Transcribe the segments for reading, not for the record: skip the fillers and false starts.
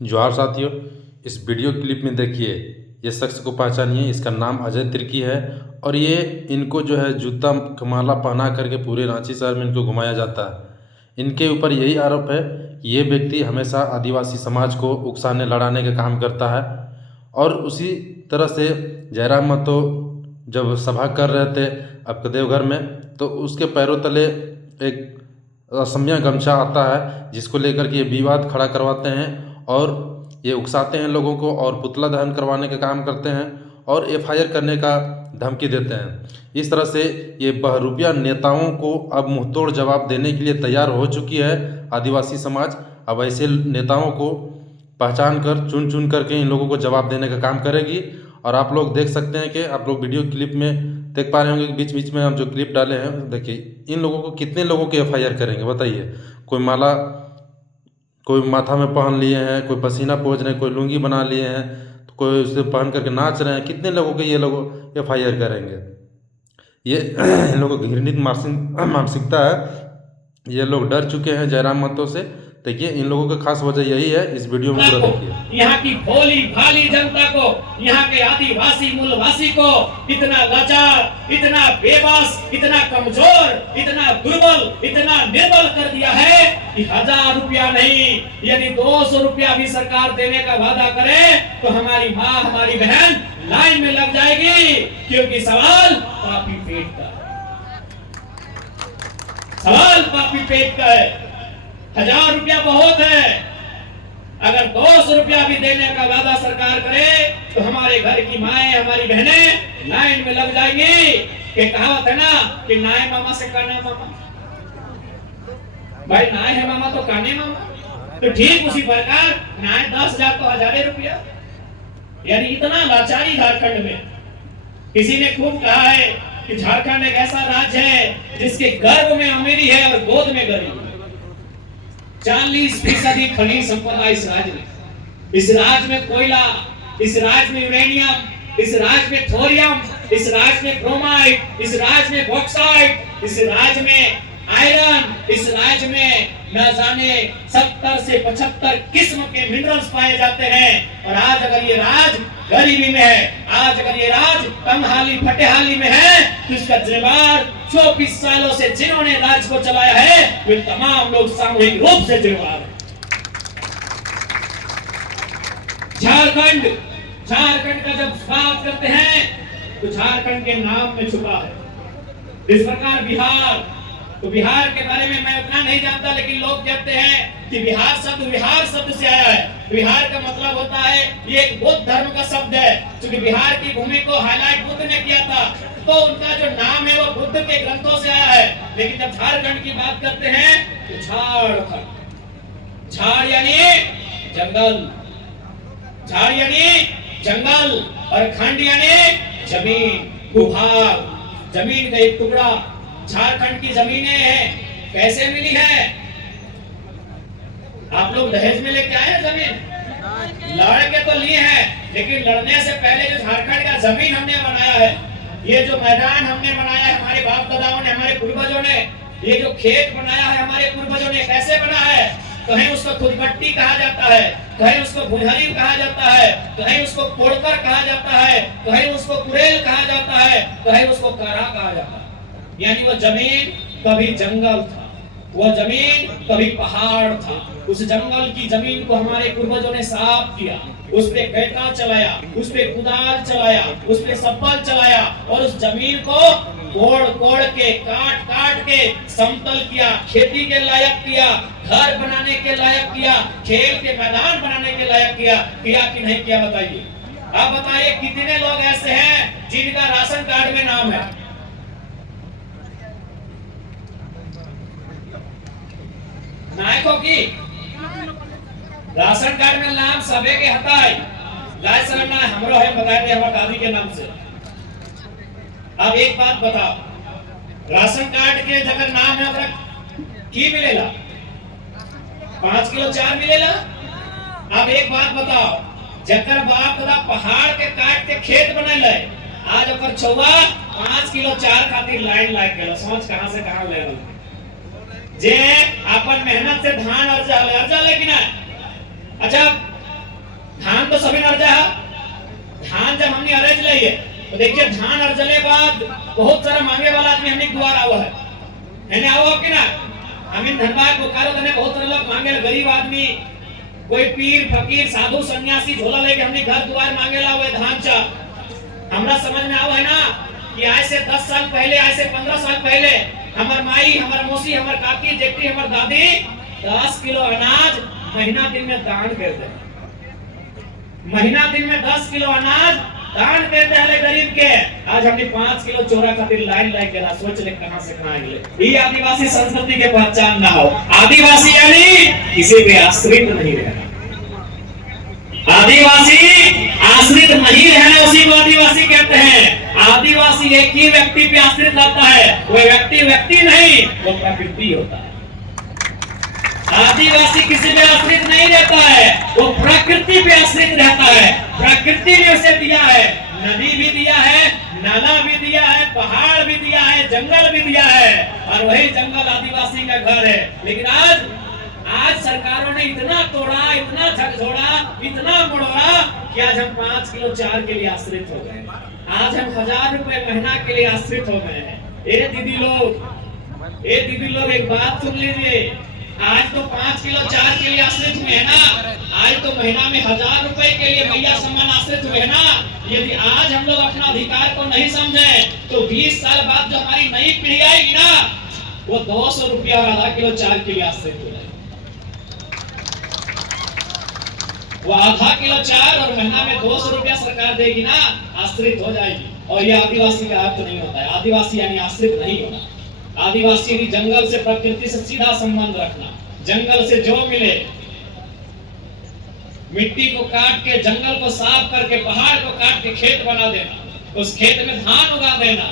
जोहार साथियों, इस वीडियो क्लिप में देखिए ये शख्स को पहचानिए। इसका नाम अजय तिर्की है और ये इनको जो है जूता का माला पहना करके पूरे रांची शहर में इनको घुमाया जाता है। इनके ऊपर यही आरोप है कि ये व्यक्ति हमेशा आदिवासी समाज को उकसाने लड़ाने का काम करता है। और उसी तरह से जयराम महतो जब सभा कर रहे थे आपके देवघर में, तो उसके पैरों तले एक असमिया गमछा आता है जिसको लेकर के ये विवाद खड़ा करवाते हैं और ये उकसाते हैं लोगों को और पुतला दहन करवाने का काम करते हैं और एफआईआर करने का धमकी देते हैं। इस तरह से ये बहरूपिया नेताओं को अब मुंहतोड़ जवाब देने के लिए तैयार हो चुकी है आदिवासी समाज। अब ऐसे नेताओं को पहचान कर चुन चुन करके इन लोगों को जवाब देने का काम करेगी। और आप लोग देख सकते हैं कि आप लोग वीडियो क्लिप में देख पा रहे होंगे कि बीच बीच में हम जो क्लिप डाले हैं, देखिए इन लोगों को कितने लोगों के एफआईआर करेंगे बताइए। कोई माला कोई माथा में पहन लिए हैं, कोई पसीना पोंछ रहे हैं, कोई लुंगी बना लिए हैं, तो कोई उसे पहन करके नाच रहे हैं। कितने लोगों के ये लोग एफआईआर करेंगे। ये इन लोगों की घृणित मानसिकता है। ये लोग डर चुके हैं जयराम महतो से। देखिए इन लोगों की खास वजह यही है, इस वीडियो में पूरा देखिए। यहाँ की भोली भाली जनता को, यहाँ के आदिवासी मूलवासी को इतना लाचार, इतना बेबस, इतना कमजोर, इतना दुर्बल, इतना निर्बल कर दिया है कि 1000 रुपया नहीं, यदि 200 रुपया भी सरकार देने का वादा करे तो हमारी माँ, हमारी बहन लाइन में लग जाएगी। क्योंकि सवाल पापी पेट का, सवाल पापी पेट का है। 1000 रुपया बहुत है, अगर 200 रुपया भी देने का वादा सरकार करे तो हमारे घर की माएं, हमारी बहनें लाइन में लग जाएंगी। कि कहावत है ना कि नाय मामा से काने मामा, भाई नाय है मामा तो काने मामा। तो ठीक उसी प्रकार नाय 10,000 तो 1000 रुपया, यानी इतना लाचारी झारखंड में। किसी ने खूब कहा है कि झारखंड एक ऐसा राज्य है जिसके गर्भ में अमीरी है और गोद में गरीबी। 40% खनिज संपदा इस राज्य में। इस राज्य में कोयला, इस राज्य में यूरेनियम, इस राज्य में थोरियम, इस राज्य में ब्रोमाइड, इस राज्य में बॉक्साइट, इस राज्य में आयरन, इस राज्य में न जाने 70 से 75 किस्म के मिनरल्स पाए जाते हैं। और आज अगर ये राज्य गरीबी में है, आज अगर ये राज्य तंगहाली फटेहाली में है, तो इसका जिम्मेदार 24 सालों से जिन्होंने राज्य को चलाया है वे तमाम लोग सामूहिक रूप से जिम्मेदार हैं। झारखंड का जब बात करते हैं तो झारखंड के नाम में छुपा है। इस प्रकार बिहार, तो बिहार के बारे में मैं उतना नहीं जानता, लेकिन लोग कहते हैं कि बिहार शब्द से आया है। बिहार का मतलब होता है, ये एक बौद्ध धर्म का शब्द है। क्योंकि बिहार की भूमि को हाईलाइट बुद्ध ने किया था, तो उनका जो नाम है वो बुद्ध के ग्रंथों से आया है। लेकिन जब झारखंड की बात करते हैं तो झारखंड, झाड़ यानी जंगल, झाड़ यानी जंगल और खंड यानी जमीन, भूभाग, जमीन का एक टुकड़ा। झारखंड की जमीनें हैं, कैसे मिली है? आप लोग दहेज में लेके आए हैं जमीन? लड़ के तो लिए हैं, लेकिन लड़ने से पहले जो झारखंड का जमीन हमने बनाया है, ये जो मैदान हमने बनाया है हमारे बाप दादाओं ने, हमारे पूर्वजों ने, ये जो खेत बनाया है हमारे पूर्वजों ने, कैसे बना है? कहीं उसको खुदबट्टी कहा जाता है, कहीं उसको भुजहरी कहा जाता है, कहीं उसको कोड़कर कहा जाता है, कहीं उसको कुरेल कहा जाता है, कहीं उसको कारा कहा जाता है। यानी वो जमीन कभी जंगल था, वो जमीन कभी पहाड़ था। उस जंगल की जमीन को हमारे पूर्वजों ने साफ किया, उस पे कैटा चलाया, उस पे कुदाल चलाया, उस पे सब्बल चलाया और उस जमीन को कोड़ कोड़ के, काट काट के समतल किया, खेती के लायक किया, घर बनाने के लायक किया, खेल के मैदान बनाने के लायक किया कि नहीं किया? बताइए। आप बताइए कितने लोग ऐसे हैं जिनका राशन कार्ड में नाम है? नायकों की राशन कार्ड में नाम सबे के हटाई, लाज शर्म ना हमरो है बताए थे हमारे दादी के नाम से। अब एक बात बताओ, राशन कार्ड के जगह नाम है की मिलेला? 5 किलो चार मिलेला? अब एक बात बताओ, जकर बाप दादा पहाड़ के काट के खेत बनल है, आज ओकर छौवा 5 किलो चार खातिर लाइन लाग गेल। सोच कहां से कहां ले गए जे अपन मेहनत से धान अर्जा लेकिन अच्छा चाहिए। तो देखिए धान और जले बाद बहुत सारा मांगे वाला आदमी हमें द्वार आवा है आओ कि ना हमें धनबाद बोकारो तने बहुत सारे लोग मांगे, गरीब आदमी कोई पीर फकीर साधु सन्यासी झोला लेके हमने घर द्वार मांगे ला हुए धान चा। हमरा समझ में आवा है ना कि आज से 10 साल पहले, आज से 15 साल पहले हमार माई, हमार मौसी, हमार काकी, जेठी, हमार दादी 10 किलो अनाज महीना दिन में दान कर दे। महीना दिन में 10 किलो अनाज दान करते हैं गरीब के। आज हमने 5 किलो चोरा खातिर लाइन लाइन के सोच ले कहां से कहां गए। ये आदिवासी संस्कृति के पहचान ना हो। आदिवासी यानी किसी पे आश्रित नहीं रहना। आदिवासी आश्रित नहीं रहना, उसी को आदिवासी कहते हैं। आदिवासी एक ही व्यक्ति पे आश्रित रहता है, वो व्यक्ति नहीं, वो प्रकृति होता है। आदिवासी किसी पे आश्रित नहीं रहता है, वो प्रकृति पे आश्रित रहता है। प्रकृति ने उसे दिया है, नदी भी दिया है, नाला भी दिया है, पहाड़ भी दिया है, जंगल भी दिया है, और वही जंगल आदिवासी का घर है। लेकिन आज सरकारों ने इतना तोड़ा, इतना झकझोड़ा, इतना मोड़ा कि आज हम 5 किलो 4 के लिए आश्रित हो गए। आज हम 1000 रुपए महीना के लिए आश्रित हो गए हैं। ए दीदी लोग एक बात सुन लीजिए, आज तो 5 किलो 4 के लिए आश्रित हुए हैं ना, आज तो महीना में 1000 रुपए के लिए भैया सम्मान आश्रित हुए हैं ना। यदि आज हम लोग अपना अधिकार को नहीं समझे तो 20 साल बाद जो हमारी नई पीढ़ी आएगी ना, वो 200 रुपया और आधा किलो 4 के लिए आश्रित हो जाएगी। वो आधा किलो 4 और महीना में 200 रुपया सरकार देगी ना, आश्रित हो जाएगी। और ये आदिवासी का अर्थ नहीं होता है। आदिवासी यानी आश्रित नहीं होना। आदिवासी यानी जंगल से, प्रकृति से सीधा संबंध रखना। जंगल से जो मिले, मिट्टी को काट के, जंगल को साफ करके, पहाड़ को काट के खेत बना देना, उस खेत में धान उगा देना,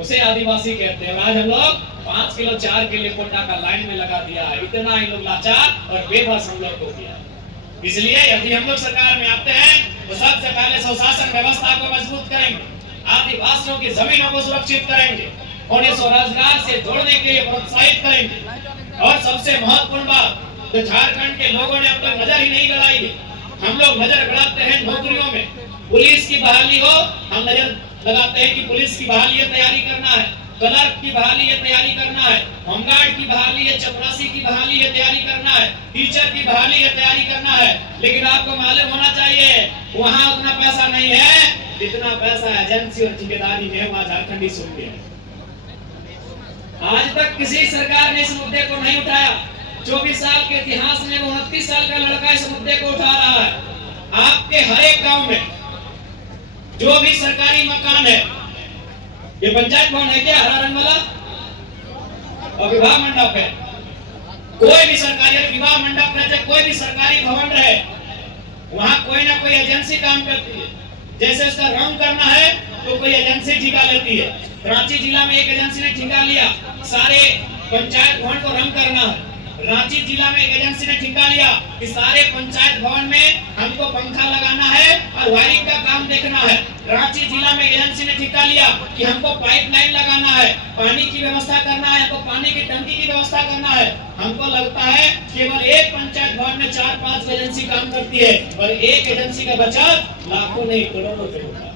उसे आदिवासी कहते हैं। आज हम लोग 5 किलो 4 के लिए कोटा का लाइन में लगा दिया है। इतना ही लोग लाचार और बेबस हम लोग हो गया। इसलिए यदि हम लोग सरकार में आते हैं तो सबसे पहले स्वशासन व्यवस्था को मजबूत करेंगे, आदिवासियों की जमीनों को सुरक्षित करेंगे, उन्हें स्वरोजगार से जोड़ने के लिए प्रोत्साहित करेंगे। और सबसे महत्वपूर्ण बात, तो झारखंड के लोगों ने अब तक नजर ही नहीं गड़ाई है। हम लोग नजर गड़ाते हैं नौकरियों में, पुलिस की बहाली हो, हम नजर लगाते हैं कि पुलिस की बहाली है, तैयारी करना है, क्लर्क की बहाली है, तैयारी करना है, होमगार्ड की बहाली है, चपरासी की बहाली है, तैयारी करना है, टीचर की बहाली है, तैयारी करना है। लेकिन आपको मालूम होना चाहिए वहां उतना पैसा नहीं है जितना पैसा एजेंसी और ठेकेदारी में वहां झारखंडी सुन के। आज तक किसी सरकार ने इस मुद्दे को नहीं उठाया। 24 साल के इतिहास में 29 साल का लड़का इस मुद्दे को उठा रहा है। आपके हर एक गांव में जो भी सरकारी मकान है, ये पंचायत भवन है क्या, हरा रंग वाला, और विवाह मंडप है, कोई भी सरकारी विवाह मंडप रहे, कोई भी सरकारी भवन रहे, वहां कोई ना कोई एजेंसी काम करती है। जैसे उसका रंग करना है तो कोई एजेंसी ठेका लेती है। रांची जिला में एक एजेंसी ने ठेका लिया, सारे पंचायत भवन को रंग करना है। रांची जिला में एक एजेंसी ने ठेका लिया कि सारे पंचायत भवन में हमको पंखा लगाना है और वायरिंग का काम देखना है। रांची जिला में एजेंसी ने ठेका लिया कि हमको पाइपलाइन लगाना है, पानी की व्यवस्था करना है, हमको पानी की टंकी की व्यवस्था करना है। हमको लगता है केवल एक पंचायत भवन में 4-5 एजेंसी काम करती है और एक एजेंसी का बचत लाखों नहीं करोड़ों रुपए होता है।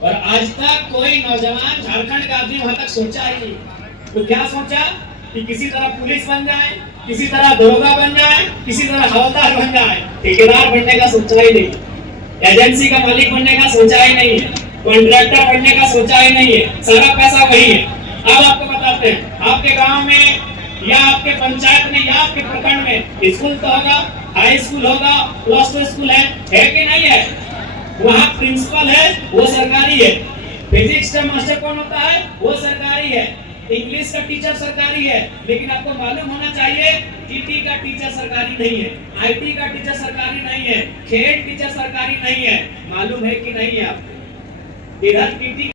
और आज तक कोई नौजवान झारखंड का आदमी वहां तक सोचा ही नहीं। तो क्या सोचा कि किसी तरह पुलिस बन जाए, किसी तरह दरोगा बन जाए, किसी तरह हवलदार बन जाए, ठेकेदार बनने का सोचा ही नहीं, एजेंसी का मालिक बनने का सोचा ही नहीं है, कॉन्ट्रैक्टर बनने का सोचा ही नहीं है। सारा पैसा वही है। अब आपको बताते हैं, आपके गांव में या आपके पंचायत में या आपके प्रखंड में स्कूल तो होगा, हाई स्कूल होगा, प्लस 2 स्कूल है कि नहीं है? वहाँ प्रिंसिपल है, वो सरकारी है। फिजिक्स का मास्टर कौन होता है? वो सरकारी है। इंग्लिश का टीचर सरकारी है। लेकिन आपको मालूम होना चाहिए टीटी का टीचर सरकारी नहीं है, आईटी का टीचर सरकारी नहीं है, खेल टीचर सरकारी नहीं है। मालूम है कि नहीं है आपको? इधर टीटी